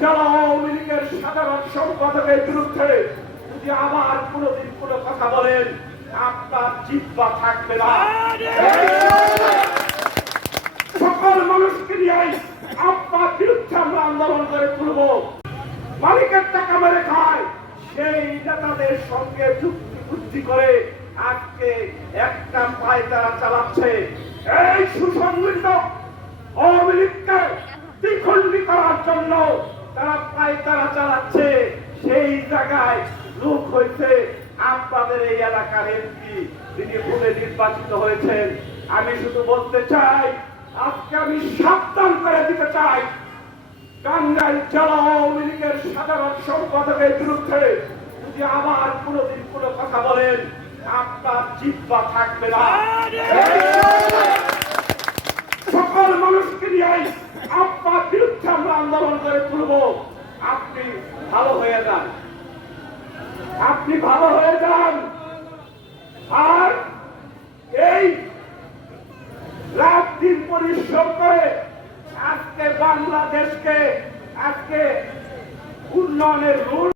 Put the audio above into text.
জেলা আওয়ামী লীগের সাধারণ সম্পাদকের বিরুদ্ধে যদি আবার কোনোদিন কোনো কথা বলেন, আপনার জিব্বা থাকবে না। সকল মানুষকে নিয়ে আপনার বিরুদ্ধে আমরা আন্দোলন করে তুলব। মালিকের টাকা মেরে খায়। সেই নেতাদের সঙ্গে যুক্তি বুদ্ধি করে আজকে একটা পায় তারা চালাচ্ছে। এই সুসংগঠিত জন্য তারা পায় তারা চালাচ্ছে সেই জায়গায় লোক হয়েছে আপনাদের এই এলাকার এমপি তিনি ভূমে নির্বাচিত হয়েছেন। আমি শুধু বলতে চাই আজকে আমি সাবধান করে দিতে চাই। টাঙ্গাইল জেলা আওয়ামী লীগের সাধারণ সম্পাদকের বিরুদ্ধে। যদি আবার কোনোদিন কোনো কথা বলেন আপনার জিব্বা থাকবে না। সকল মানুষকে নিয়ে আপনার আন্দোলন করে তুলব। আপনি ভালো হয়ে যান। আপনি ভালো হয়ে যান। আর এই রাত দিন পরিশ্রম করে আজকে বাংলাদেশকে, আজকে উন্নয়নের রুল